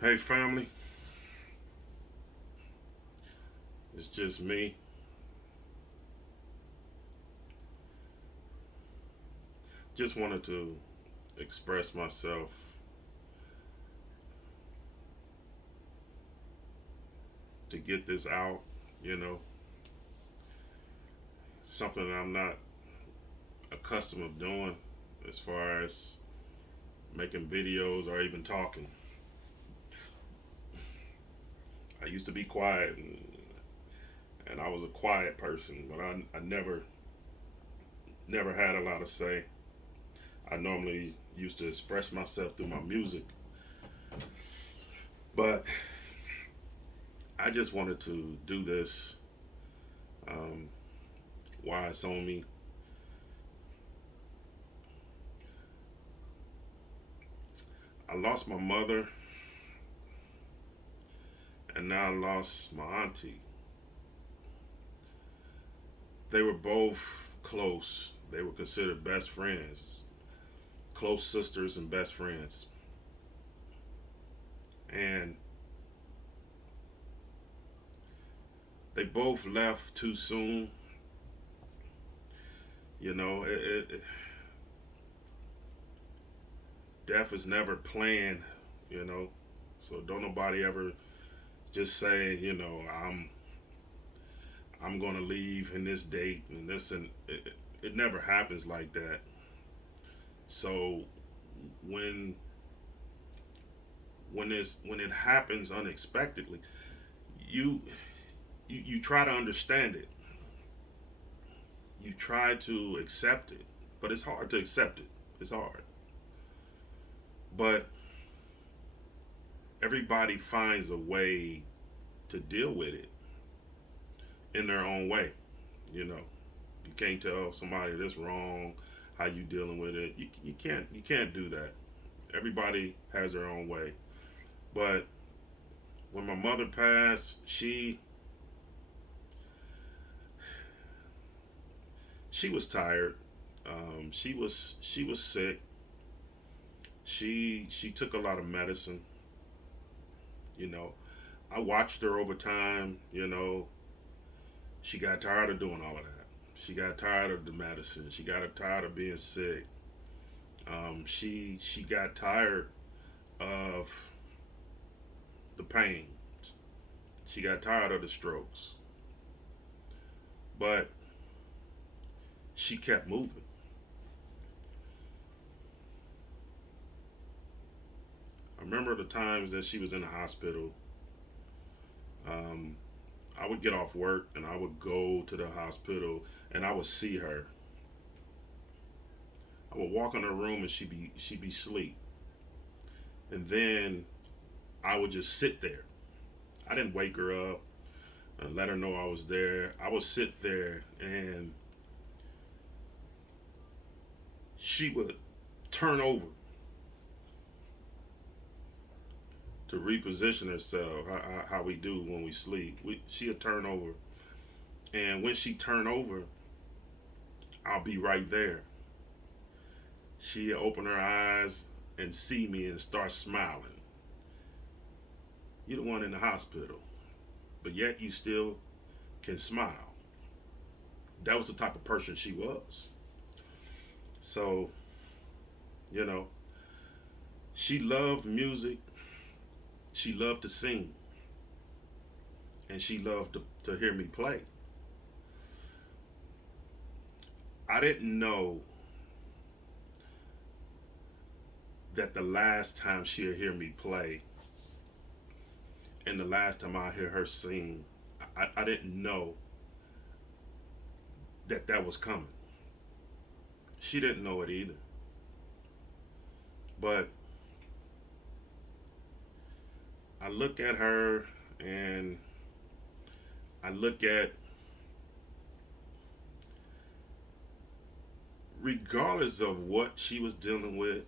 Hey, family, it's just me. Just wanted to express myself to get this out, you know, something that I'm not accustomed of doing as far as making videos or even talking. I used to be quiet and I was a quiet person, but I never had a lot to say. I normally used to express myself through my music, but I just wanted to do this. Um, why it's on me. I lost my mother and now I lost my auntie. They were both close. They were considered best friends, close sisters and best friends. And they both left too soon. You know, death is never planned, you know. So don't nobody ever just say, I'm going to leave in this date and this and it never happens like that. So when when it happens unexpectedly, you you try to understand it. You try to accept it, but it's hard to accept it. It's hard. But everybody finds a way to deal with it in their own way. You know, you can't tell somebody this wrong, how you dealing with it. You can't do that. Everybody has their own way. But when my mother passed, she was tired. She was sick. She took a lot of medicine. You know, I watched her over time. You know, she got tired of doing all of that. She got tired of the medicine. She got tired of being sick. She got tired of the pain. She got tired of the strokes. But she kept moving. I remember the times that she was in the hospital. Um, I would get off work and I would go to the hospital and I would see her. I would walk in her room and she'd be asleep. And then I would just sit there. I didn't wake her up and let her know I was there. I would sit there and she would turn over to reposition herself, how we do when we sleep. She'll turn over. And when she turn over, I'll be right there. She'll open her eyes and see me and start smiling. You're the one in the hospital, but yet you still can smile. That was the type of person she was. So, you know, she loved music, she loved to sing, and she loved to hear me play. I didn't know that the last time she'll hear me play and the last time I hear her sing, I didn't know that that was coming. She didn't know it either. But I look at her and I look at, regardless of what she was dealing with,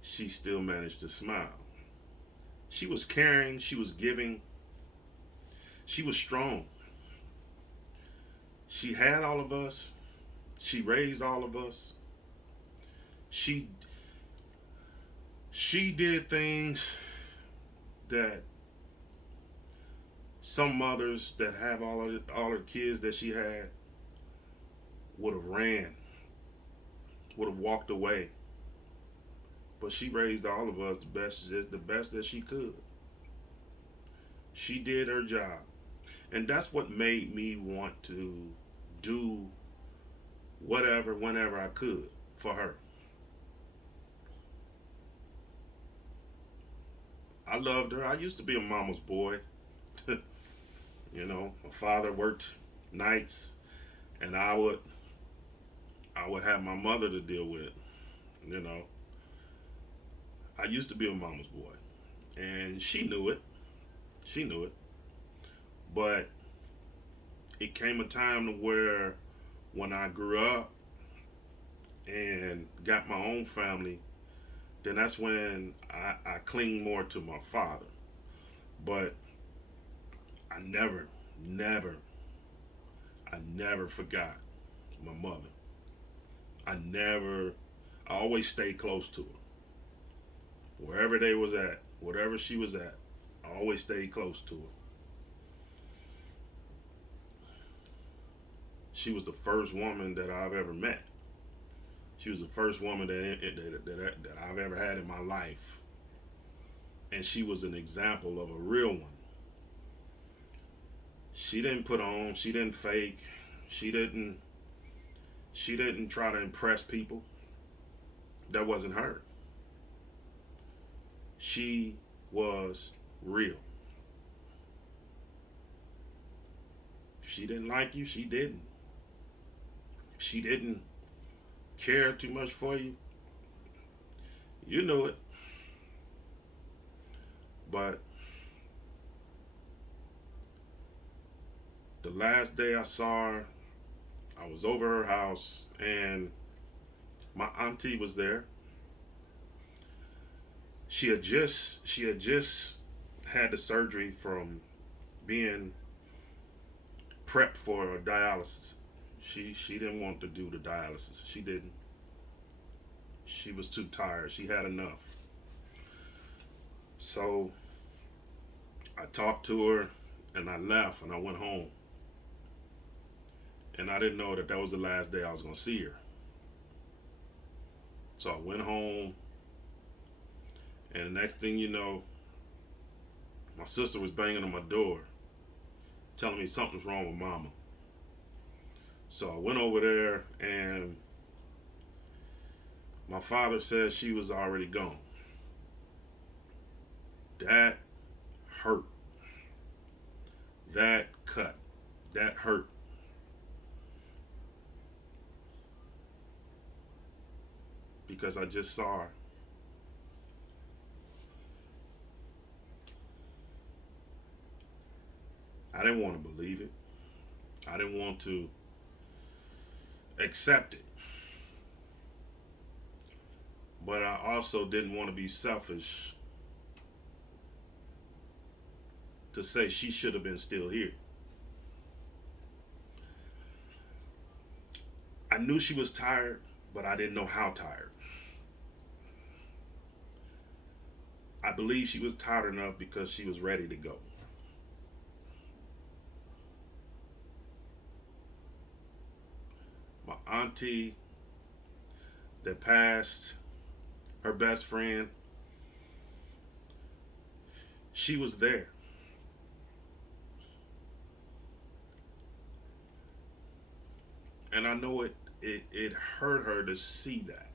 she still managed to smile. She was caring, she was giving, she was strong. She had all of us, she raised all of us. She She did things that some mothers that have all her kids that she had would have ran, would have walked away. But she raised all of us the best that she could. She did her job. And that's what made me want to do whatever, whenever I could for her. I loved her. I used to be a mama's boy. My father worked nights, and I would have my mother to deal with. You know, I used to be a mama's boy, and she knew it. She knew it. But it came a time to where when I grew up and got my own family, then that's when I cling more to my father. But I never, I never forgot my mother. I never, I always stayed close to her. Wherever they was at, whatever she was at, I always stayed close to her. She was the first woman that I've ever met. She was the first woman that I've ever had in my life. And she was an example of a real one. She didn't put on, she didn't fake, she didn't she didn't try to impress people. That wasn't her. She was real. If she didn't like you, she didn't. If she didn't care too much for you, you knew it. But the last day I saw her, I was over her house and my auntie was there. She had just had the surgery from being prepped for dialysis. She didn't want to do the dialysis. She didn't. She was too tired. She had enough. So I talked to her and I left and I went home. And I didn't know that that was the last day I was going to see her. So I went home, and the next thing you know, my sister was banging on my door, telling me something's wrong with mama. So I went over there, and my father said she was already gone. That hurt. That cut. That hurt. Because I just saw her. I didn't want to believe it. I didn't want to accept it. But I also didn't want to be selfish to say she should have been still here. I knew she was tired, but I didn't know how tired. I believe she was tired enough because she was ready to go. My auntie that passed, her best friend, she was there. And I know it hurt her to see that.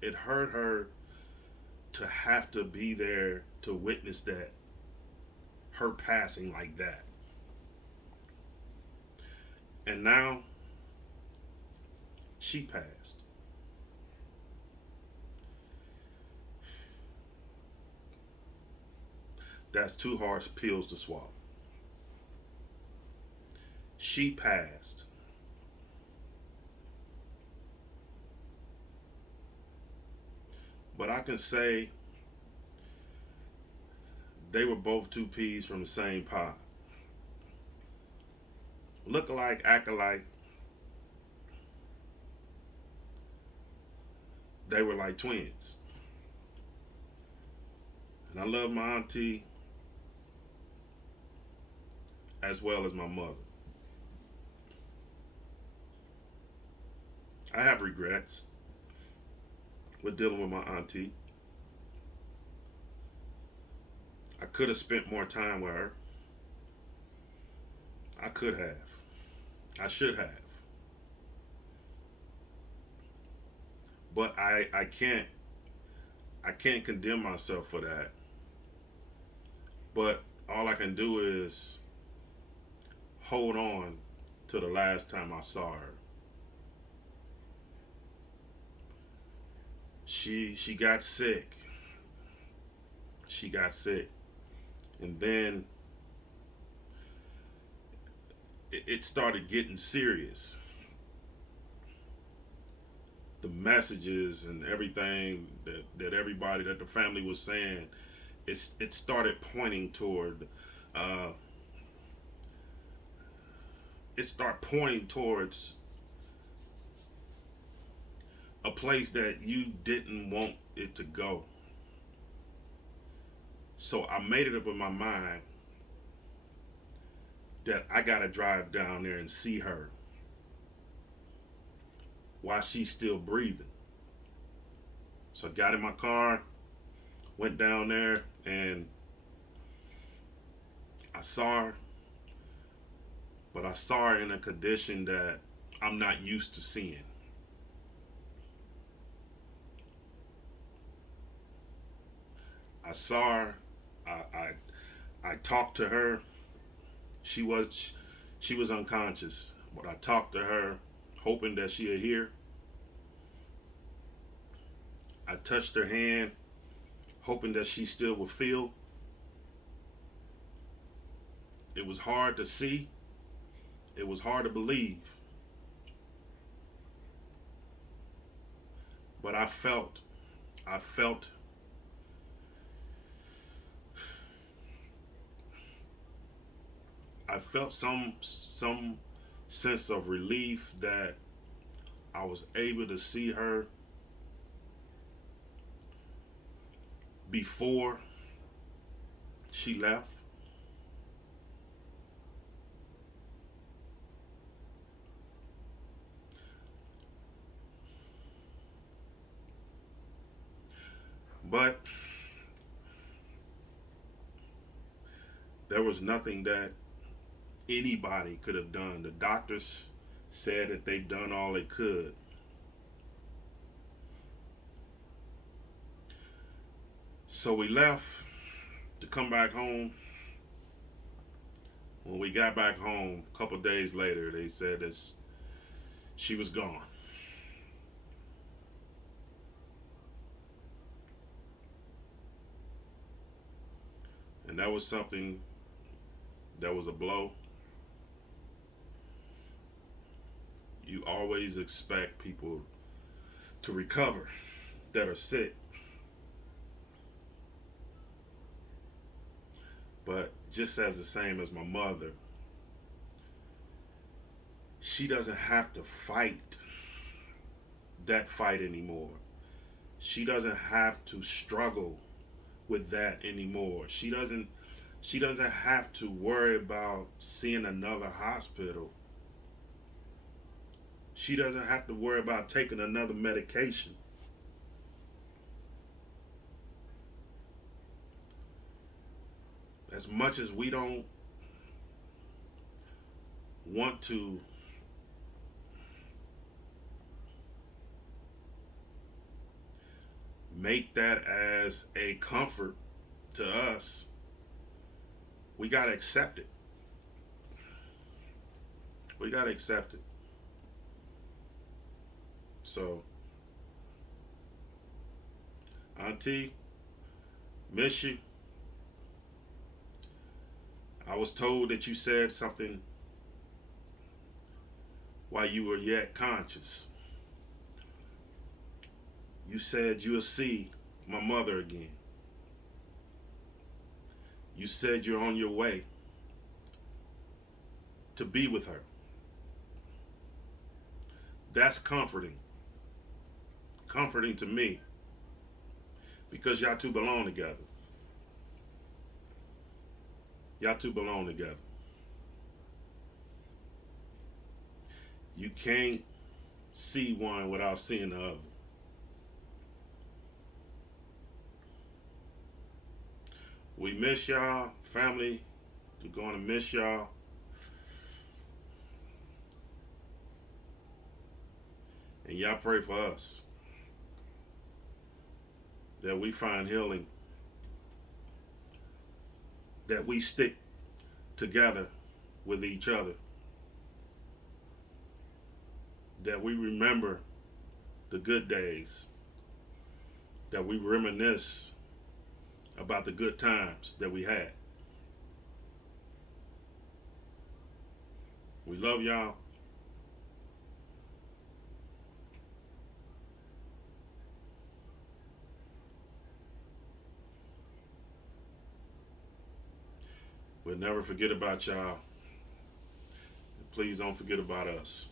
It hurt her to have to be there to witness that, her passing like that. And now she passed. That's two harsh pills to swallow. She passed. But I can say they were both two peas from the same pod. Look alike, act alike. they were like twins. And I love my auntie as well as my mother. I have regrets with dealing with my auntie. I could have spent more time with her. I could have. I should have. But I can't condemn myself for that. But all I can do is hold on to the last time I saw her. She got sick. She got sick. And then it started getting serious. The messages and everything that everybody, that the family was saying, it started pointing toward uh, towards a place that you didn't want it to go. So I made it up in my mind that I gotta drive down there and see her while she's still breathing. So I got in my car, went down there, and I saw her, but I saw her in a condition that I'm not used to seeing. I saw her. I I talked to her. She was she was unconscious, but I talked to her, hoping that she'd hear. I touched her hand, hoping that she still would feel. It was hard to see. It was hard to believe, but I felt, I felt some sense of relief that I was able to see her before she left. But there was nothing that anybody could have done. The doctors said that they'd done all they could. So we left to come back home. When we got back home, a couple days later, they said that she was gone. And that was something that was a blow. You always expect people to recover that are sick. But just as the same as my mother, she doesn't have to fight that fight anymore. She doesn't have to struggle with that anymore. She doesn't have to worry about seeing another hospital. She doesn't have to worry about taking another medication. As much as we don't want to make that as a comfort to us, we got to accept it. We got to accept it. So, Auntie, miss you. I was told that you said something while you were yet conscious. You said you'll see my mother again. You said you're on your way to be with her. That's comforting. comforting to me because y'all two belong together. Y'all two belong together. You can't see one without seeing the other. We miss y'all, family. We're going to miss y'all. And y'all pray for us that we find healing, that we stick together with each other, that we remember the good days, that we reminisce about the good times that we had. We love y'all. We'll never forget about y'all. Please don't forget about us.